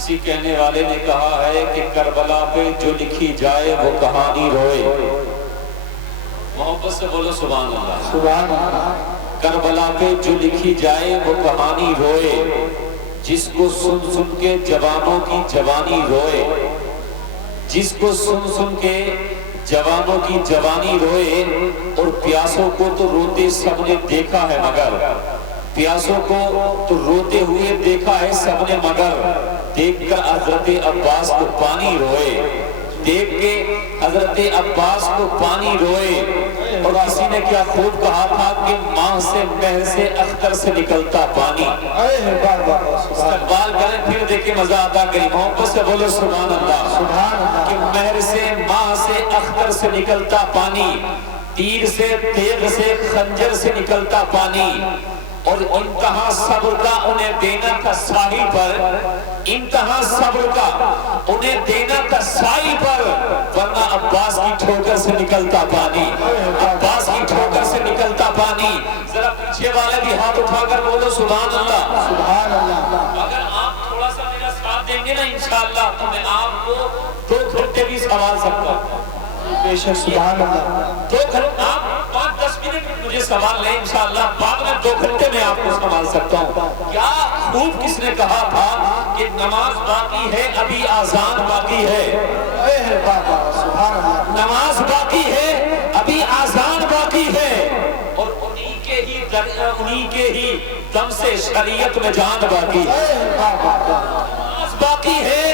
کسی کہنے والے نے کہا ہے کہ کربلا پہ جو لکھی جائے وہ کہانی روئے. محبت سے بولو سبحان اللہ. سبحان اللہ. کربلا پہ جو لکھی جائے وہ کہانی روئے, جس کو سن سن کے جوانوں کی جوانی روئے, جس کو سن سن کے جوانوں کی جوانی روئے. اور پیاسوں کو تو روتے سب نے دیکھا ہے مگر, پیاسوں کو تو روتے ہوئے دیکھا ہے سب نے مگر, دیکھ کر حضرت عباس کو پانی روئے, دیکھ کے حضرت عباس کو پانی روئے. اور کسی نے کیا خوب کہا تھا کہ ماں سے مہر سے اختر سے نکلتا پانی. استقبال کریں پھر دیکھیں مزہ آتا گئی. محبت سے بولو سبحان اللہ. کہ مہر سے ماں سے اختر سے نکلتا پانی, تیر سے تیغ سے خنجر سے نکلتا پانی. اور انتہا صبر کا انہیں دینا تھا ساحل پر, انتہا صبر کا انہیں دینا تھا ساحل پر, ورنہ عباس کی ٹھوکر سے نکلتا پانی, عباس کی ٹھوکر سے نکلتا پانی. ذرا پیچھے والے بھی ہاتھ اٹھا کر بولو سبحان اللہ. سبحان اللہ. اگر آپ تھوڑا سا میرا ساتھ دیں گے نا انشاءاللہ تو میں آپ کو 2 گھنٹے بھی سوال سکتا ہوں. بے شک سبحان اللہ. 2 گھنٹے آپ 5-10 منٹ مجھے سوال لیں انشاءاللہ, بعد میں 2 گھنٹے میں آپ کو سوال سکتا ہوں. کیا خوب کس نے کہا تھا کہ نماز باقی ہے ابھی آذان باقی ہے. سبحان اللہ. نماز باقی ہے ابھی آذان باقی ہے, اور انہی کے ہی دم سے شریعت میں جان باقی ہے. نماز باقی ہے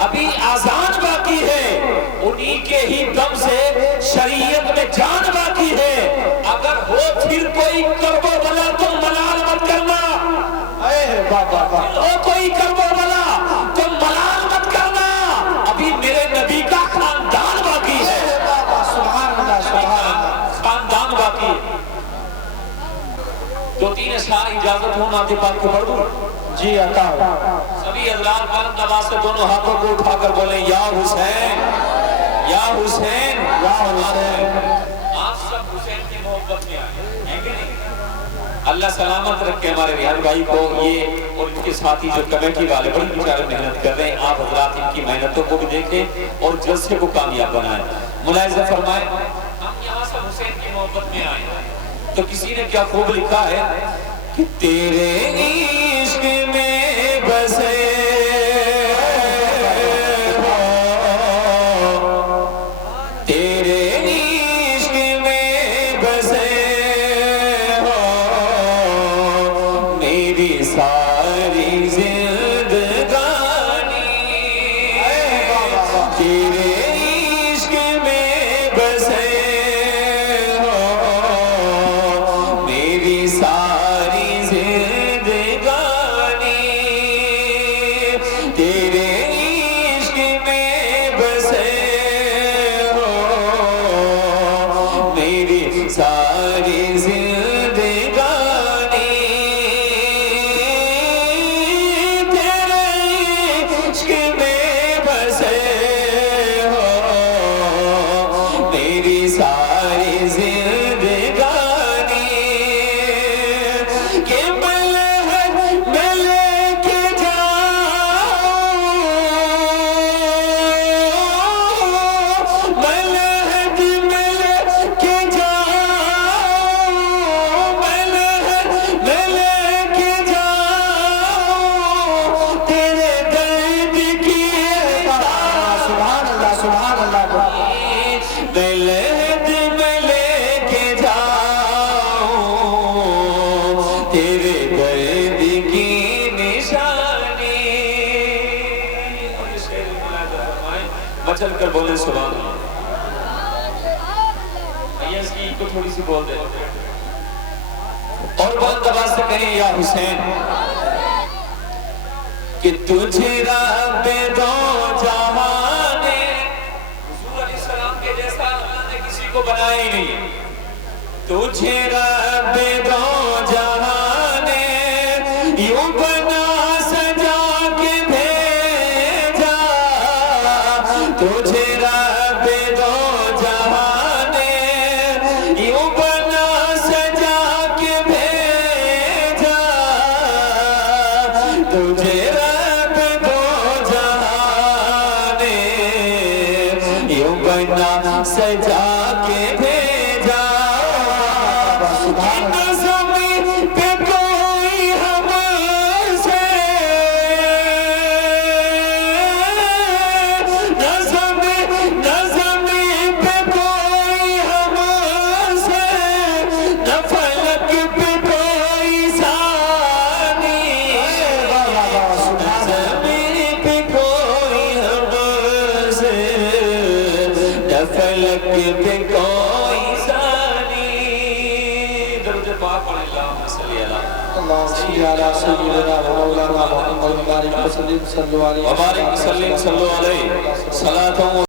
ابھی آذان باقی ہے, انہی کے ہی دم سے شریعت میں جان باقی ہے. اگر ہو پھر کوئی کرب و بلا تو ملال مت کرنا, ہو کوئی کرب و بلا تو ملال مت کرنا, ابھی میرے نبی کا خاندان باقی ہے. سبحان اللہ. سبحان اللہ. خاندان باقی ہے. 2-3 اشعار اجازت ہو نعت پاک کو پڑھ دوں. جی عطا. سبھی حضرات قلم نواز سے دونوں ہاتھوں کو اٹھا کر بولیں یا حسین, یا حسین, یا حسین. آپ سب حسین کی محبت میں آئے ہیں کہ نہیں؟ اللہ سلامت رکھے ہمارے ریحان بھائی کو. یہ اور ان کے ساتھی جو کمیٹی والے بڑی بیچارے محنت کر رہے ہیں, آپ حضرات ان کی محنتوں کو بھی دیکھیں اور جلسے کو کامیاب بنائیں. ملاحظہ فرمائیں, ہم یہاں سب حسین کی محبت میں آئے ہیں. تو کسی نے کیا خوب لکھا ہے کہ تیرے عشق میں بسے چل کر بولے سبحان اللہ. اس کی کو تھوڑی سی بول دے اور بہت آواز سے کہیں یا حسین کہ تجھے رب دو جہان نے, حضور علیہ السلام کے جیسا اللہ نے کسی کو بنایا ہی نہیں. تجھے رب دو جہان نے یوں بنا سجا کے بھیجا, تجھے رب دو جہان نے یوں بنا سجا کے بھیجا, تجھے رب دو بنا سجا کے بھیجا نظم پہ کوئی ہم سے نظم پہ کوئی ہم سے نہ فلک پہ کوئی ثانی نظم پہ کوئی ہم سے نہ فلک پہ کوئی ثانی درود پاک پڑھ اللہم صلی اللہ اللهم صل على سيدنا ومولانا محمد وبارك وسلم صلوا عليه وبارك وسلم صلوا علیہ صلاة